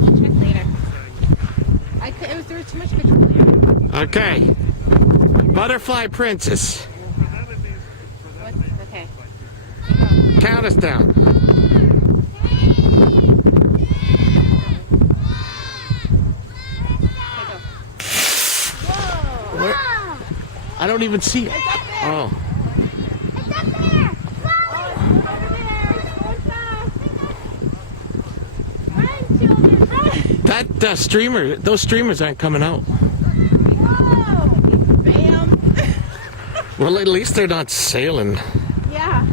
We'll check later. There was too much control here. Okay. Butterfly Princess. Okay. Count us down. Where? I don't even see it. Oh. It's up there! Run, children, run! That streamer, those streamers aren't coming out. Whoa! Bam! Well, at least they're not sailing. Yeah.